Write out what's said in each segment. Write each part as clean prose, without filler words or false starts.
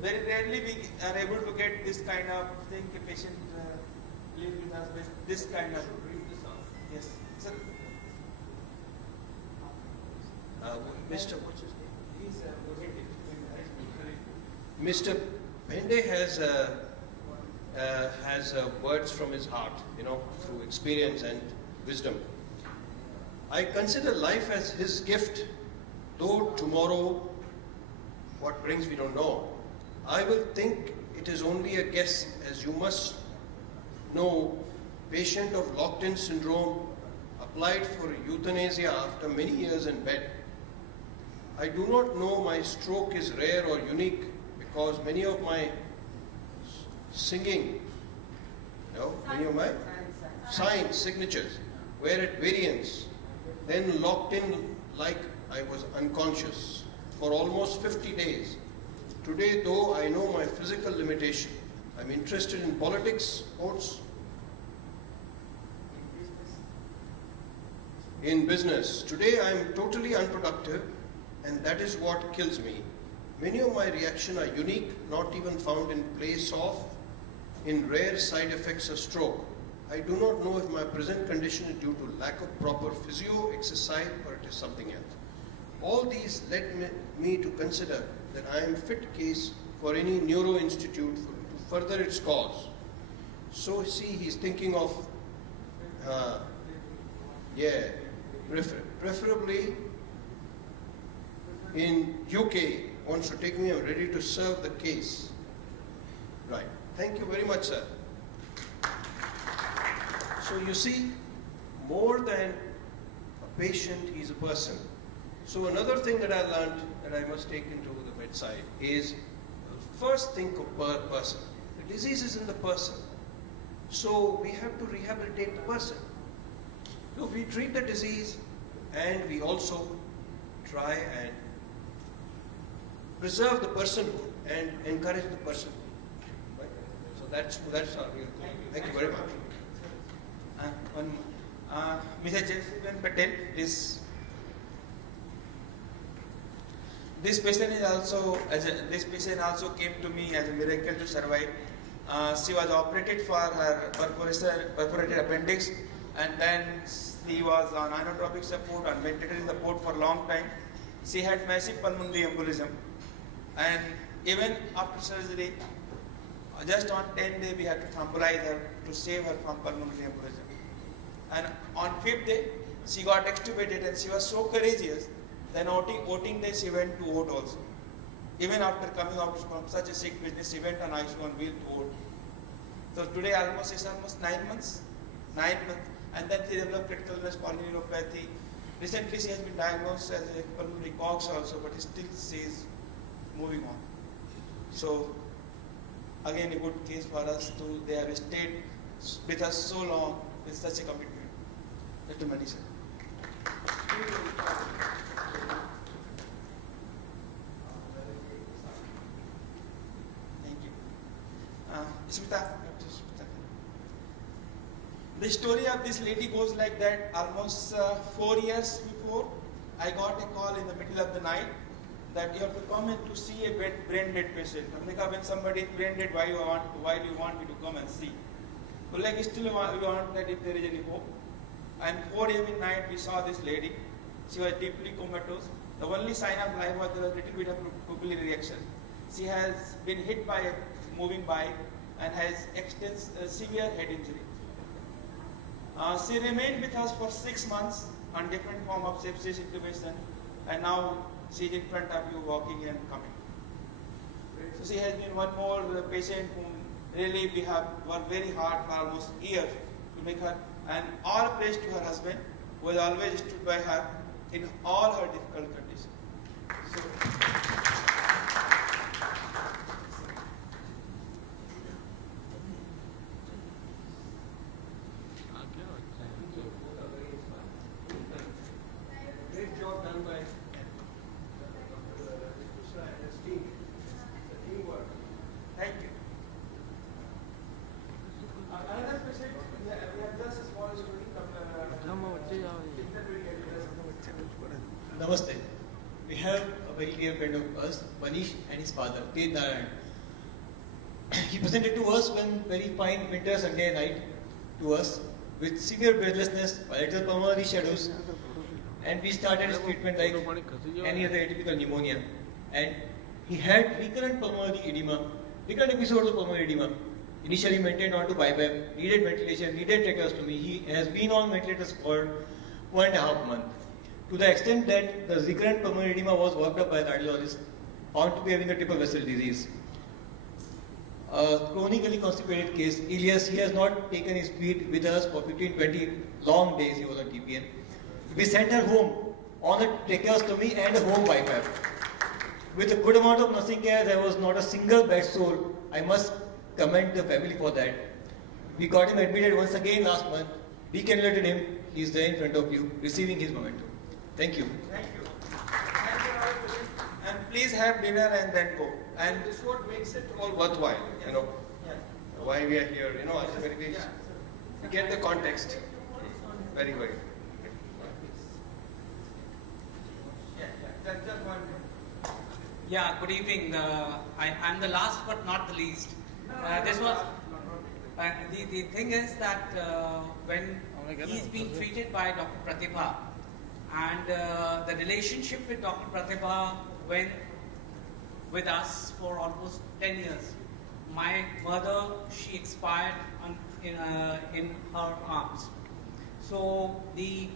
Very rarely we are able to get this kind of thing. A patient live with us with this kind of. Yes, sir. Mr. He's Mr. Bhende has words from his heart, through experience and wisdom. I consider life as his gift, though tomorrow what brings we don't know. I will think it is only a guess, as you must know, patient of locked-in syndrome applied for euthanasia after many years in bed. I do not know my stroke is rare or unique because many of my singing, many of my signs, signatures were at variance, then locked in like I was unconscious for almost 50 days. Today, though I know my physical limitation, I'm interested in politics, sports, in business. Today I'm totally unproductive, and that is what kills me. Many of my reactions are unique, not even found in place of, in rare side effects of stroke. I do not know if my present condition is due to lack of proper physio exercise or it is something else. All these led me to consider that I am fit case for any neuro institute to further its cause. So see, he's thinking of, preferably in UK, wants to take me, I'm ready to serve the case. Right. Thank you very much, sir. So you see, more than a patient, he's a person. So another thing that I learned that I must take into the bedside is first think of per person. The disease is in the person. So we have to rehabilitate the person. So we treat the disease and we also try and preserve the personhood and encourage the personhood. Right? So that's our real goal. Thank you very much. Mr. Jason Patel, please. This patient also came to me as a miracle to survive. She was operated for her perforated appendix, and then she was on inotropic support and ventilator support for a long time. She had massive pulmonary embolism, and even after surgery, just on 10th day we had to thrombolize her to save her from pulmonary embolism. And on 5th day, she got extubated, and she was so courageous. Then voting day, she went to vote also. Even after coming out from such a sick business, she went on ICU on wheel to vote. So today it's almost 9 months, and then she developed critical illness polyneuropathy. Recently she has been diagnosed as a pulmonary COX also, but still she is moving on. So again, a good case for us to, they have stayed with us so long with such a commitment. Dr. Manish. Smita. The story of this lady goes like that. Almost 4 years before, I got a call in the middle of the night that you have to come in to see a brain dead patient. When somebody is brain dead, why do you want me to come and see? Well, still we want that if there is any hope. And 4 a.m. in night, we saw this lady. She was deeply comatose. The only sign of life was there was a little bit of pupillary reaction. She has been hit by a moving bike and has severe head injury. She remained with us for 6 months on different form of sepsis intubation, and now she is in front of you walking and coming. So she has been one more patient whom really we have worked very hard for almost a year to make her, and all praise to her husband who has always stood by her in all her difficult conditions. So, Great job done by teamwork. thank you. Another patient, we have just a small story. Namaste. We have a very dear friend of us, Manish and his father, Tej Narayan. he presented to us one very fine winter Sunday night to us with severe breathlessness, bilateral pulmonary shadows, and we started his treatment like any other atypical pneumonia. And he had recurrent pulmonary edema, recurrent episodes of pulmonary edema. Initially maintained onto BiPAP, needed ventilation, needed tracheostomy. He has been on ventilators for 1.5 months. To the extent that the recurrent pulmonary edema was worked up by a cardiologist, found to be having a triple vessel disease. A chronically constipated case, Elias, he has not taken his feet with us for 15-20 long days he was on TPN. We sent her home on a tracheostomy and a home BiPAP. With a good amount of nursing care, there was not a single bed soul. I must commend the family for that. We got him admitted once again last month, decannulated him, he's there in front of you, receiving his momentum. Thank you. Thank you. Thank you, Roy. And please have dinner and then go. And And this is what makes it all worthwhile, you know, why we are here, you know, ultimately we get the context. Very, very. just one minute. Yeah, good evening. I'm the last but not the least. This was the thing is that when he's been treated by Dr. Pratibha, and the relationship with Dr. Pratibha went with us for almost 10 years. My mother, she expired in her arms. So the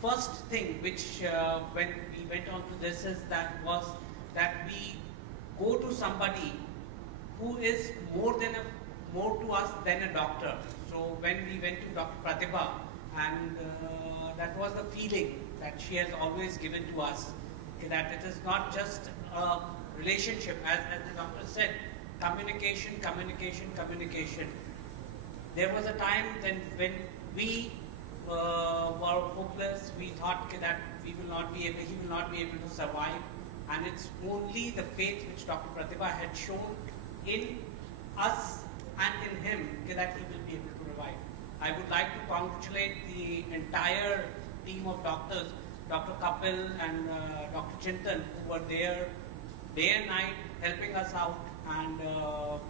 first thing which when we went on to this is that we go to somebody who is more to us than a doctor. So when we went to Dr. Pratibha, and that was the feeling that she has always given to us, that it is not just a relationship, as the doctor said, communication. There was a time then when we were hopeless. We thought that he will not be able to survive, and it's only the faith which Dr. Pratibha had shown in us and in him that he will be able to revive. I would like to congratulate the entire team of doctors, Dr. Kapil and Dr. Chintan, who were there day and night helping us out, and the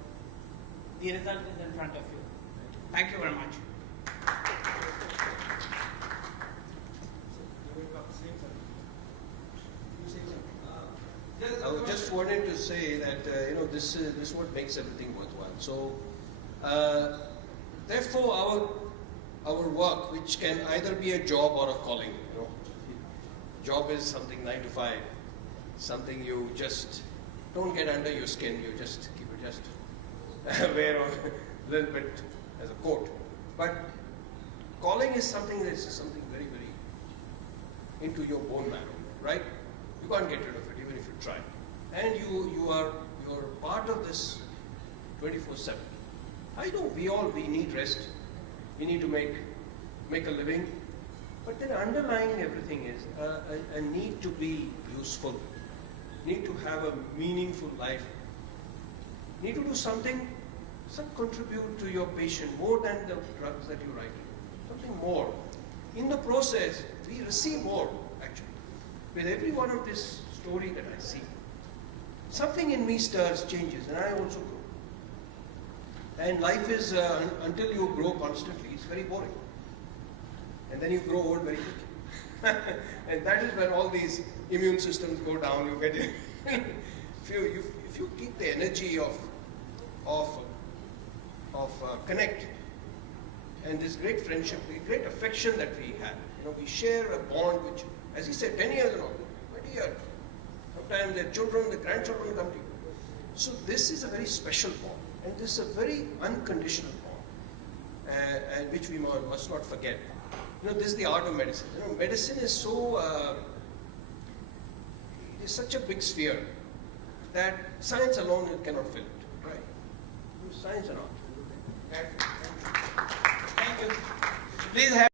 result is in front of you. Thank you very much. I just wanted to say that you know, this is what makes everything worthwhile. So therefore our work, which can either be a job or a calling, you know. Job is something 9 to 5, something you just don't get under your skin, you just keep it just wear on a little bit as a coat. But calling is something that's something very, very into your bone marrow, right? You can't get rid of it even if you try. And you're part of this 24/7. I know we need rest. We need to make a living. But then underlying everything is a need to be useful, need to have a meaningful life, need to do something, contribute to your patient more than the drugs that you write, something more. In the process, we receive more actually. With every one of this story that I see, something in me stirs, changes, and I also grow. And life is, until you grow constantly, it's very boring. And then you grow old very quickly. And that is when all these immune systems go down. You get if you keep the energy of connect, and this great friendship, the great affection that we have. You know, we share a bond which, as he said, 10 years and all, 20 years. Sometimes their children, the grandchildren come to you. So this is a very special bond, and this is a very unconditional bond, and which we must not forget. You know, this is the art of medicine. You know, medicine is so, it is such a big sphere that science alone cannot fill it, right? Science and art. Thank you. Please have